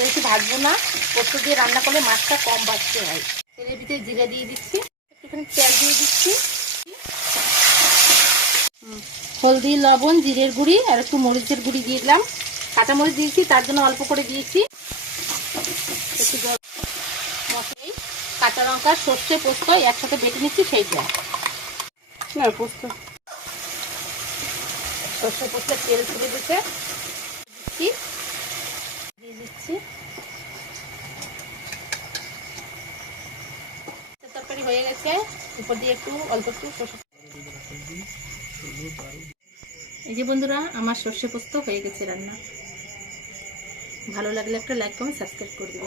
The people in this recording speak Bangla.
বেশি ভাজবো না, পোস্ত দিয়ে রান্না করলে মাছটা কম ভাজতে হয়। তেলের ভিতরে জিরে দিয়ে দিচ্ছি, একটুখানি তেল দিয়ে দিচ্ছি, হলদি, লবণ, জিরের গুঁড়ি আর একটু মরিচের গুঁড়ি দিয়ে দিলাম। কাঁচামরিচ দিয়েছি, তার জন্য অল্প করে দিয়েছি। একটু মশলাই কাঁচা লঙ্কা, সর্ষে, পোস্ত একসাথে বেটে নিচ্ছি, সেইটা না পোস্ত সর্ষে পোস্তের তেল ছেড়ে দিতে দিয়ে দিচ্ছি। তরকারি হয়ে গেছে, উপর দিয়ে একটু অল্প একটু সর্ষে। এই যে বন্ধুরা, আমার সর্ষে পোস্ত হয়ে গেছে রান্না। ভালো লাগলে একটা লাইক কমেন্ট সাবস্ক্রাইব করে দেবেন।